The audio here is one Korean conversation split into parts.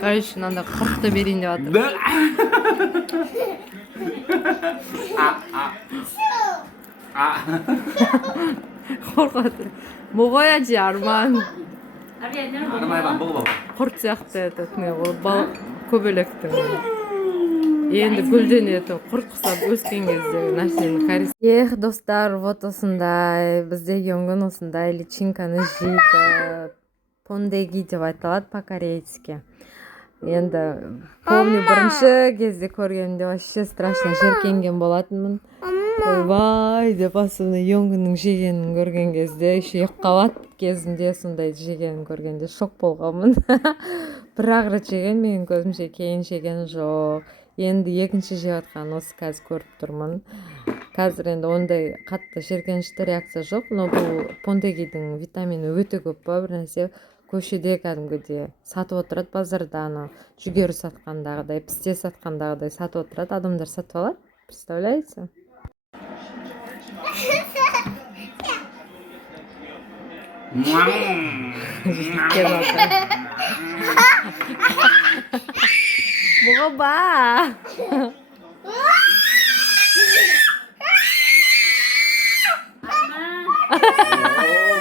아이씨 난다 컵도 베린데 왔다. 네. korkatır. 먹어야지 아르만. 아르마이만 먹어봐. Korkacak ne o bal köbelektin. Endi guldeniyet korkusab өскен кезде нәрсені карис. Достар, вот осындай бізде yong'in осындай личинканы жейді. Пондеги деп айтылады по-корейски. Енді помню бірінші кезде көргенімде вообще страшно жеркенген болатынмын. Ойбай деп особенно yong'inнің жегенін көрген кезде еще екіқабат кезінде сондай жегенін көргенде шок болғанмын. Бір-ақ рет жеген, менің көзімше кейін жеген жоқ. Енді екінші жеп жатқан осы қазір көріп тұрмын. Қазір енді ондай қатты жиіркенішті реакция жоқ, но бұл пондегидің витамині өте көп па, бір нәрсе көшеде кәдімгідей сатып отырады базарда, жүгері сатқандағыдай, пісте сатқандағыдай сатып отырады, адамдар сатып алады. Представляете? 먹어봐.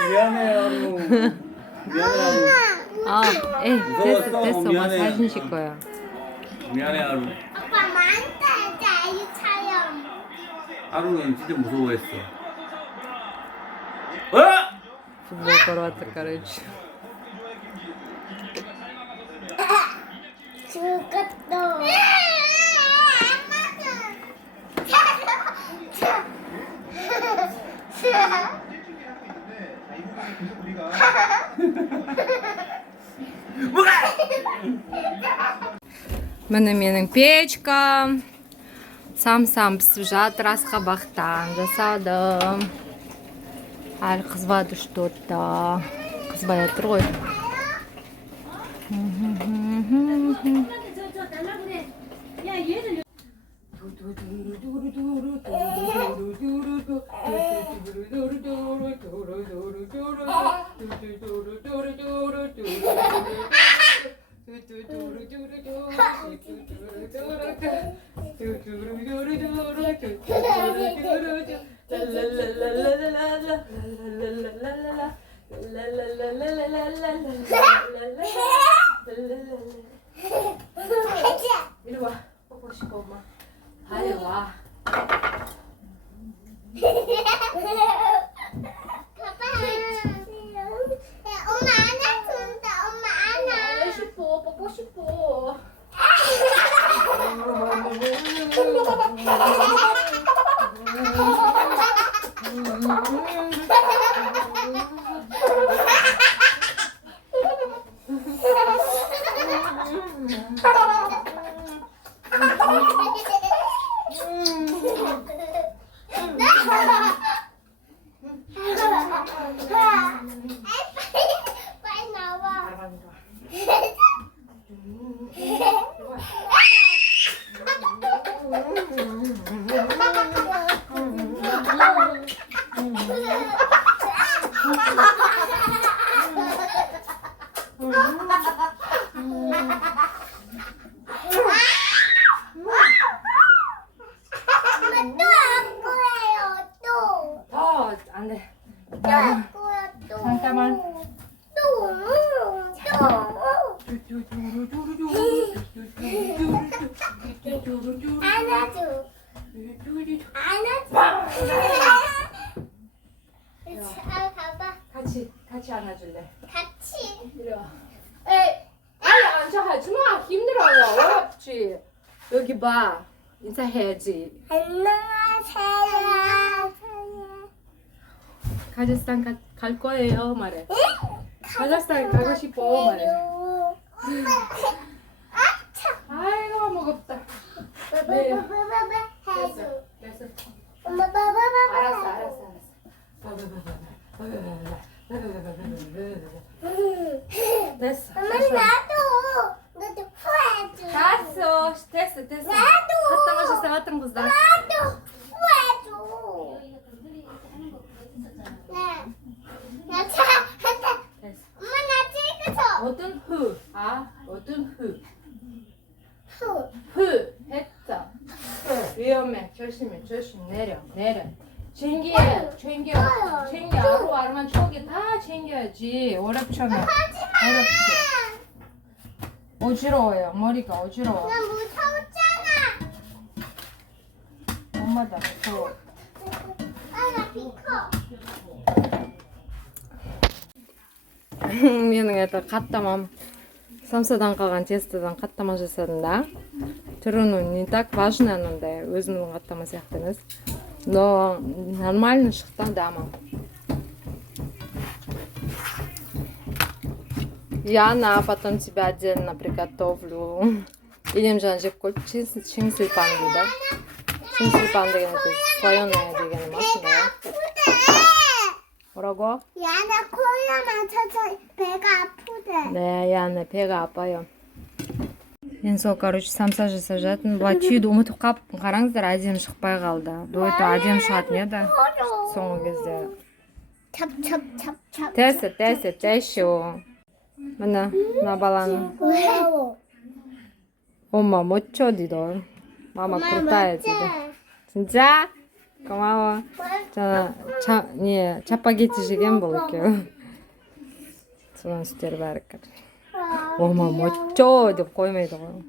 미안해 아루. 미안해 아루. 됐어. 엄마 사진 찍을 거야. 미안해 아루. 아빠 많다 자유 촬영. 아루는 진짜 무서워했어. Футбол порваться, короче. 죽었어. Міне менің печкам. Сам пісіп жатыр, асқабақтан жасадым. Әлі қызбады что-то. Қызбай жатыр ғой. 이리 와. 보고 싶어 엄마. 빨리 와. 엄마 안아준다. 엄마 안아. 보고 싶어. 보고 싶어. 빨리 나와. 안 돼. 잠깐만. 안아줘. 봐봐. 같이 안아줄래? 같이. 이리 와. 에이, 빨리 앉아하지 마. 힘들어요. 어렵지. 여기 봐. 인사해야지. 안녕하세요. 카자흐스탄 갈 거예요. 말해. 카자흐스탄 가고 싶어. 말해. 아이고 무겁다. 네. 해줘. 됐어. 엄마 봐봐. 알았어. 됐어. 엄마 나도 후해줘. 됐어. 나도. 갔다 오셨어, 왔던 곳다. 나도 후해줘. 네. 나 차. 됐어. 엄마 나 찍어줘. 어떤 흐. 아, 어떤 흐. 후. 흐. 했어. 위험해. 조심해. 조심. 내려. 챙겨. 아르만 저기 다 챙겨야지. 어렵잖아. 어렵지. 어지러워요. 머리가 어지러워. 나 무서웠잖아. 엄마다 무서워. 나 비커. Менің это каттамам самсадан қалған тестадан каттама жасадым. Түрі не так важно андай өзімнің каттама сияқты емес. Но нормально шықты дама. Я потом тебя отдельно приготовлю. Идем жаңа жеп көріп 칭슬빵 дейді. 칭슬빵 деген слоеное деген 맛있네. 뭐라고? 야나 콜라 마셔서 배가 아프대. 네, яны 배가 아파요. Мен сол, короче, самса жасап жатырмын. Былай түйді ұмытып қалып, қараңыздар, әдемі шықпай қалды. Дуэті әдемі шығатын еді соңғы кезде. 찹찹찹찹찹. Тәші. Міне, мына баланы. 무서워. 엄마 멋져, дейді. Мама крутая, дейді. 진짜? 고마워. чаппагетти жеген бұл екеуі. содан істер бәрі. 엄마 멋져 деп қоймайды ғой.